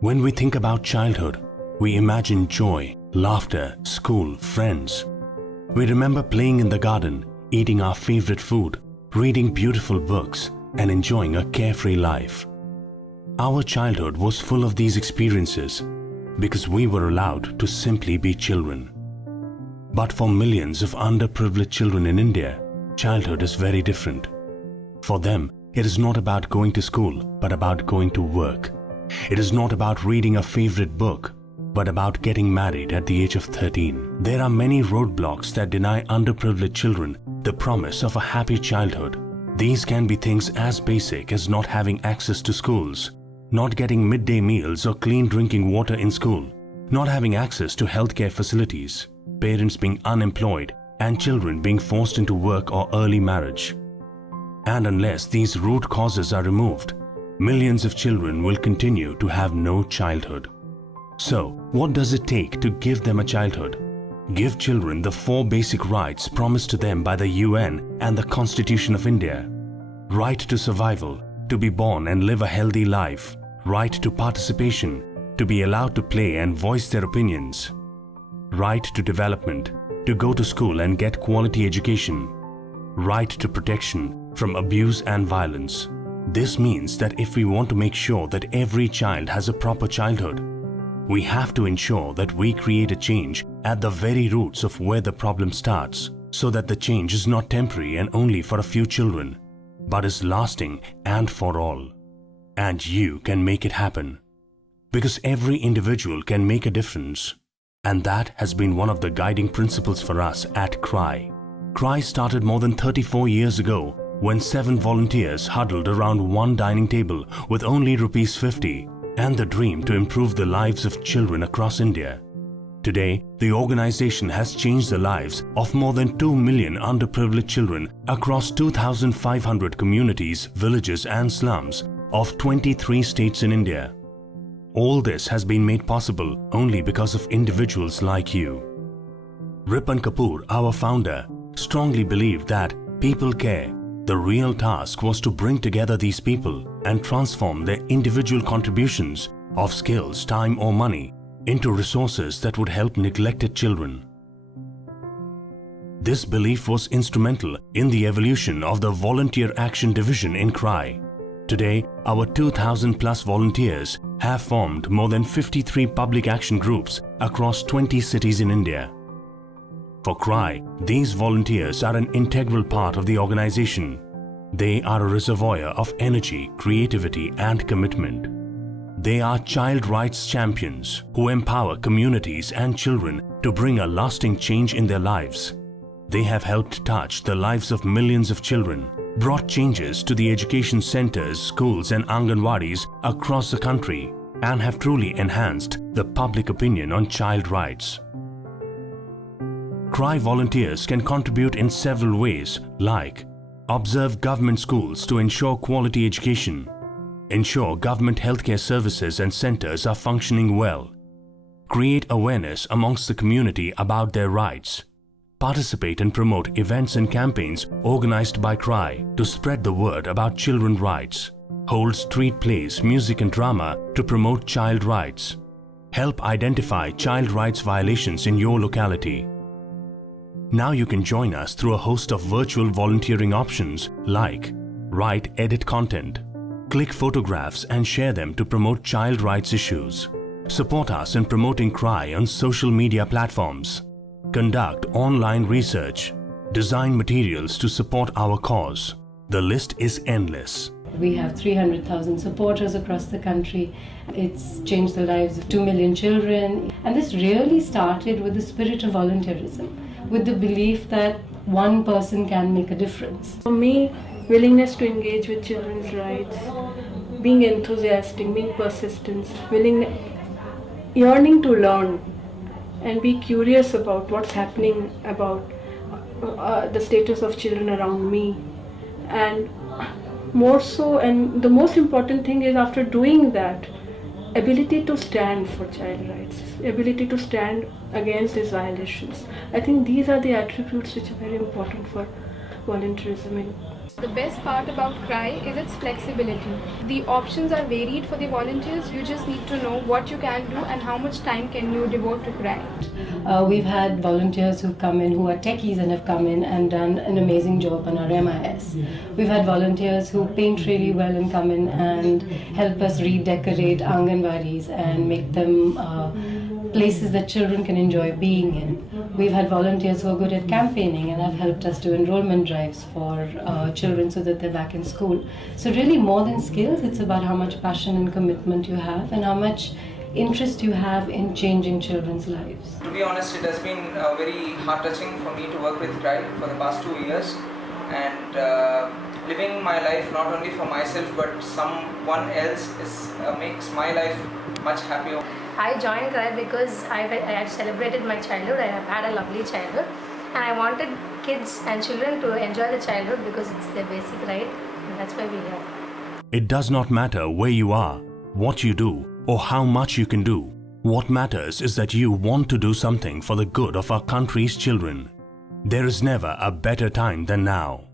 When we think about childhood, we imagine joy, laughter, school, friends. We remember playing in the garden, eating our favorite food, reading beautiful books, and enjoying a carefree life. Our childhood was full of these experiences because we were allowed to simply be children. But for millions of underprivileged children in India, childhood is very different. For them, it is not about going to school, but about going to work. It is not about reading a favorite book, but about getting married at the age of 13. There are many roadblocks that deny underprivileged children the promise of a happy childhood. These can be things as basic as not having access to schools, not getting midday meals or clean drinking water in school, not having access to healthcare facilities, parents being unemployed, and children being forced into work or early marriage. And unless these root causes are removed, millions of children will continue to have no childhood. So, what does it take to give them a childhood? Give children the 4 basic rights promised to them by the UN and the Constitution of India. Right to survival, to be born and live a healthy life. Right to participation, to be allowed to play and voice their opinions. Right to development, to go to school and get quality education. Right to protection from abuse and violence. This means that if we want to make sure that every child has a proper childhood, we have to ensure that we create a change at the very roots of where the problem starts, so that the change is not temporary and only for a few children, but is lasting and for all. And you can make it happen. Because every individual can make a difference. And that has been one of the guiding principles for us at CRY. CRY started more than 34 years ago when 7 volunteers huddled around one dining table with only ₹50 and the dream to improve the lives of children across India. Today, the organization has changed the lives of more than 2 million underprivileged children across 2,500 communities, villages and slums of 23 states in India. All this has been made possible only because of individuals like you. Ripan Kapoor, our founder, strongly believed that people care. The real task was to bring together these people and transform their individual contributions of skills, time or money into resources that would help neglected children. This belief was instrumental in the evolution of the Volunteer Action Division in CRY. Today, our 2,000 plus volunteers have formed more than 53 public action groups across 20 cities in India. For CRY, these volunteers are an integral part of the organization. They are a reservoir of energy, creativity and commitment. They are child rights champions who empower communities and children to bring a lasting change in their lives. They have helped touch the lives of millions of children, brought changes to the education centers, schools and Anganwadis across the country, and have truly enhanced the public opinion on child rights. CRY volunteers can contribute in several ways like observe government schools to ensure quality education, ensure government healthcare services and centers are functioning well, create awareness amongst the community about their rights, participate and promote events and campaigns organized by CRY to spread the word about children's rights, hold street plays, music and drama to promote child rights, help identify child rights violations in your locality. Now you can join us through a host of virtual volunteering options like write, edit content, click photographs and share them to promote child rights issues, support us in promoting CRY on social media platforms, conduct online research, design materials to support our cause. The list is endless. We have 300,000 supporters across the country. It's changed the lives of 2 million children. And this really started with the spirit of volunteerism, with the belief that one person can make a difference. For me, willingness to engage with children's rights, being enthusiastic, being persistent, yearning to learn and be curious about what's happening about the status of children around me. And more so, and the most important thing is after doing that, ability to stand for child rights, ability to stand against these violations. I think these are the attributes which are very important for volunteerism. The best part about CRY is its flexibility. The options are varied for the volunteers. You just need to know what you can do and how much time can you devote to CRY. We've had volunteers who've come in who are techies and have come in and done an amazing job on our MIS. We've had volunteers who paint really well and come in and help us redecorate Anganwadis and make them places that children can enjoy being in. We've had volunteers who are good at campaigning and have helped us do enrollment drives for children so that they're back in school. So really more than skills, it's about how much passion and commitment you have and how much interest you have in changing children's lives. To be honest, it has been very heart-touching for me to work with CRY for the past 2 years and living my life not only for myself but someone else makes my life much happier. I joined CRY because I had celebrated my childhood. I have had a lovely childhood and I wanted kids and children to enjoy the childhood because it's their basic right, and that's why we're here. It does not matter where you are, what you do, or how much you can do. What matters is that you want to do something for the good of our country's children. There is never a better time than now.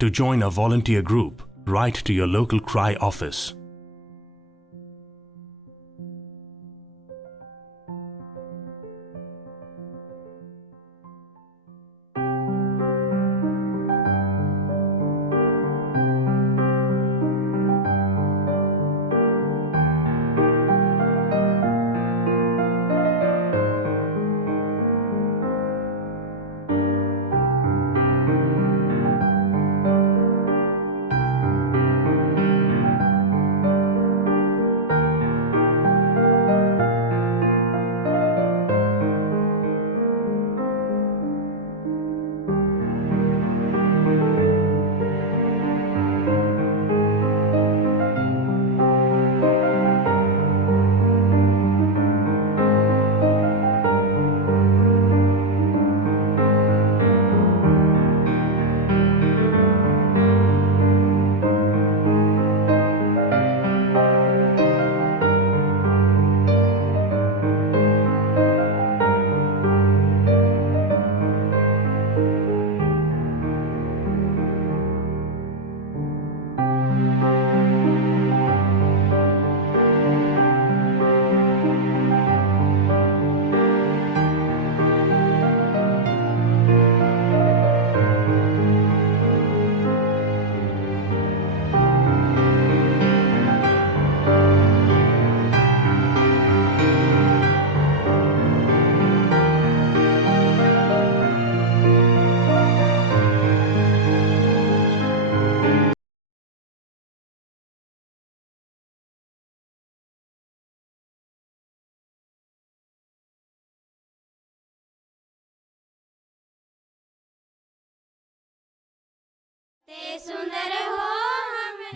To join a volunteer group, write to your local CRY office.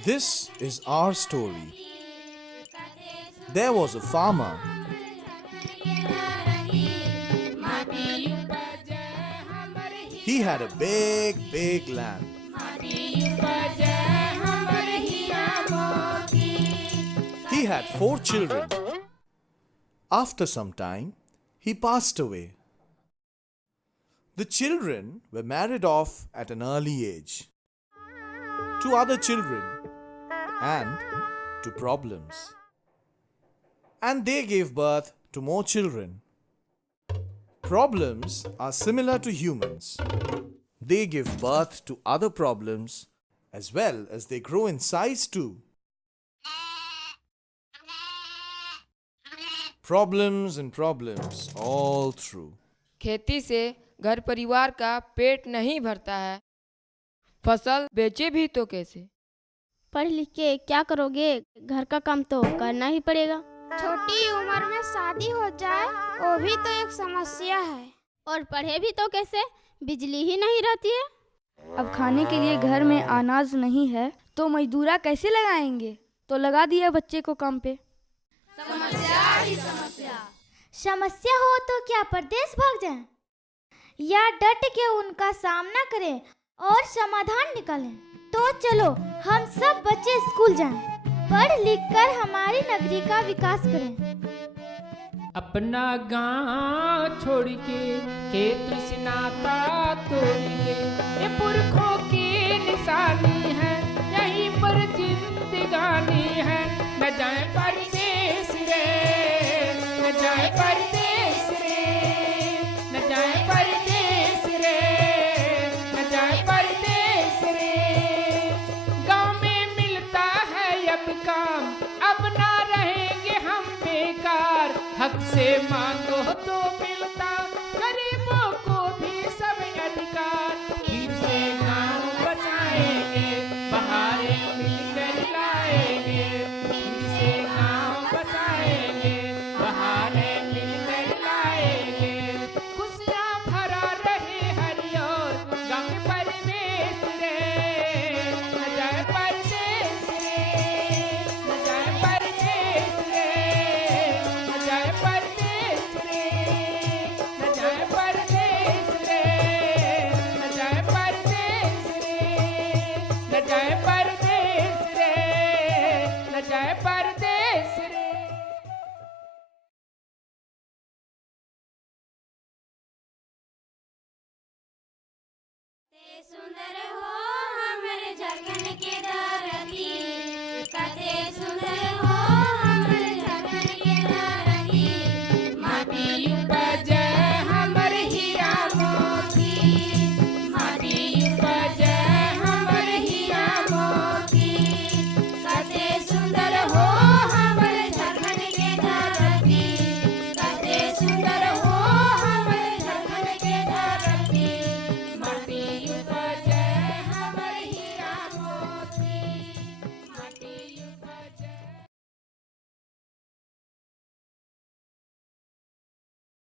This is our story. There was a farmer. He had a big land. He had 4 children. After some time, he passed away. The children were married off at an early age to other children and to problems. And they gave birth to more children. Problems are similar to humans. They give birth to other problems as well as they grow in size too. Problems and problems all through. खेती से घर परिवार का पेट नहीं भरता है, फसल बेचे भी तो कैसे? पढ़ लिख के क्या करोगे? घर का काम तो करना ही पड़ेगा। छोटी उम्र में शादी हो जाए वो भी तो एक समस्या है। और पढ़े भी तो कैसे? बिजली ही नहीं रहती है। अब खाने के लिए घर में अनाज नहीं है तो मजदूरा कैसे लगाएंगे? तो लगा दिया बच्चे को काम पे। समस्या ही समस्या। समस्या हो तो क्या परदेश भाग जाएं? या डट के उनका सामना करें और समाधान निकालें? तो चलो हम सब बच्चे स्कूल जाएं, पढ़ लिख कर हमारी नगरी का विकास करें। अपना गांव छोड़ के खेत से नाता तोड़ के, ये पुरखों की निशानी है, यहीं पर जिंदगानी है। न जाए परदेस रे, न जाए परदेस रे, न जाए परदेस रे, न जाए परदेस रे। गांव में मिलता है अब काम, अब ना रहेंगे हम बेकार। हक से मांगो तो मिलता, गरीबों को भी सब अधिकार। फिर से गांव बचाएंगे, बहारें मिलकर लाएंगे। फिर से गांव बचाएंगे, बहारें मिलकर लाएंगे। खुशियां भरा रहे हरि ओर गांव में परदेस रे, न जाए परदेस रे, न जाए परदेस रे, न जाए परदेस रे। सुंदर हो हमरे झारखंड के धरती, कते सुंदर